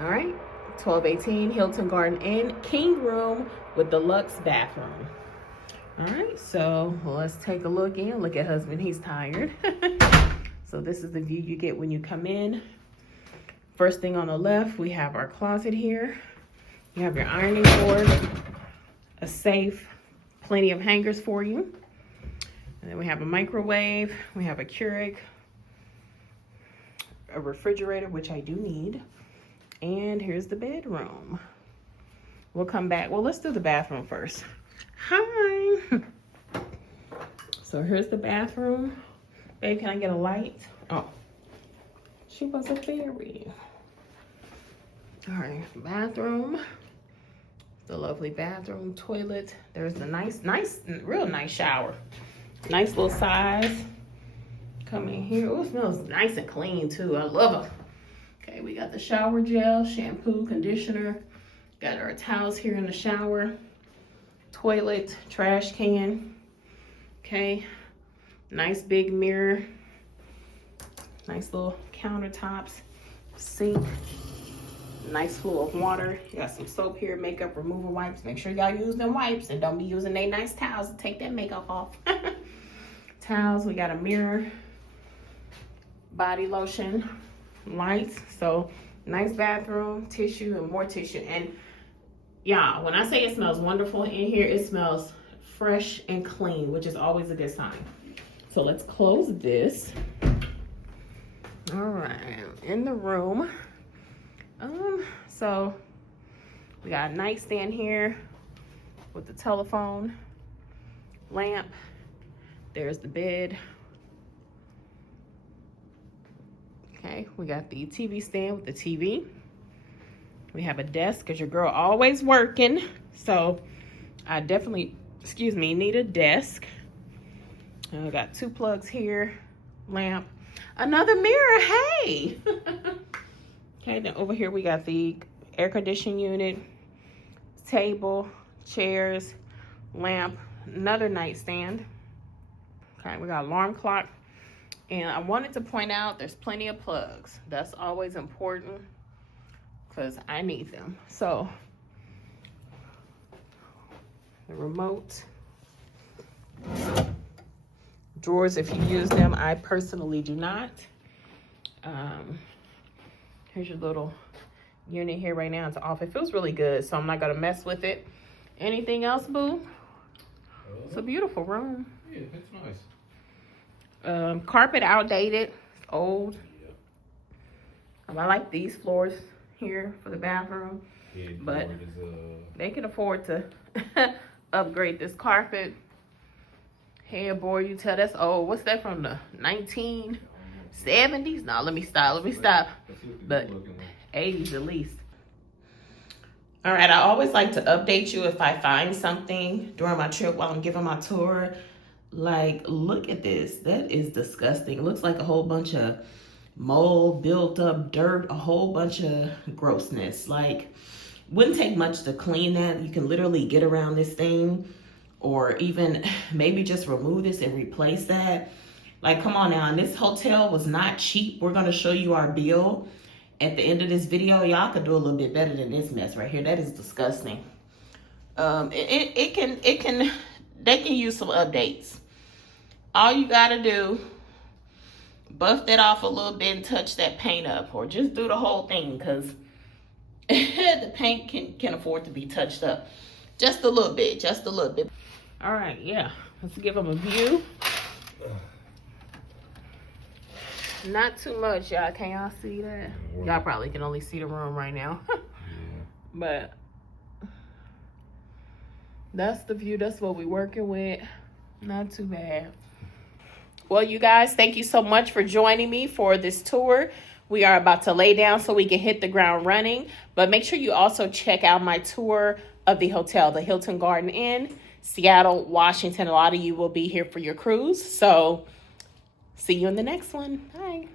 All right, 1218 Hilton Garden Inn, king room with deluxe bathroom. All right, so let's take a look in. Look at husband, he's tired. So this is the view you get when you come in. First thing on the left, we have our closet here. You have your ironing board, a safe, plenty of hangers for you. And then we have a microwave, we have a Keurig, a refrigerator, which I do need. And here's the bedroom. We'll come back. Well, let's do the bathroom first. Hi. So here's the bathroom. Babe, can I get a light? Oh, she was a fairy. All right, bathroom. The lovely bathroom, toilet. There's the real nice shower. Nice little size. Come in here. Oh, it smells nice and clean too. I love it. Okay, we got the shower gel, shampoo, conditioner. Got our towels here in the shower. Toilet, trash can. Okay, nice big mirror. Nice little countertops, sink. Nice flow of water. You got some soap here, makeup remover wipes. Make sure y'all use them wipes and don't be using they nice towels to take that makeup off. Towels, we got a mirror, body lotion, lights. So nice bathroom, tissue, and more tissue. And y'all, when I say it smells wonderful in here, it smells fresh and clean, which is always a good sign. So let's close this. All right, in the room. So we got a nightstand here with the telephone, lamp. There's the bed. Okay, we got the TV stand with the TV. We have a desk because your girl always working. So I definitely, need a desk. And we got 2 plugs here, lamp, another mirror, hey. Okay, then over here we got the air conditioning unit, table, chairs, lamp, another nightstand. Okay, we got alarm clock. And I wanted to point out there's plenty of plugs. That's always important because I need them. So, the remote. Drawers if you use them. I personally do not. Here's your little unit here right now. It's off. It feels really good, so I'm not gonna mess with it. Anything else, boo? It's a beautiful room. Yeah, it's nice. Carpet outdated, it's old. I like these floors here for the bathroom, but they can afford to upgrade this carpet. Headboard, you tell that's old. What's that, from the 1970s? No, let me stop. But 80s at least. All right, I always like to update you if I find something during my trip while I'm giving my tour. Like, look at this. That is disgusting. It looks like a whole bunch of mold, built up dirt, a whole bunch of grossness. Like, wouldn't take much to clean that. You can literally get around this thing, or even maybe just remove this and replace that. Like, come on now. And this hotel was not cheap. We're going to show you our bill at the end of this video. Y'all could do a little bit better than this mess right here. That is disgusting. They can use some updates. All you got to do, buff that off a little bit and touch that paint up, or just do the whole thing, because the paint can afford to be touched up just a little bit, All right, yeah, let's give them a view. Not too much, y'all. Can y'all see that? Y'all probably can only see the room right now. But that's the view. That's what we're working with. Not too bad. Well, you guys, thank you so much for joining me for this tour. We are about to lay down so we can hit the ground running. But make sure you also check out my tour of the hotel, the Hilton Garden Inn, Seattle, Washington. A lot of you will be here for your cruise. So see you in the next one. Bye.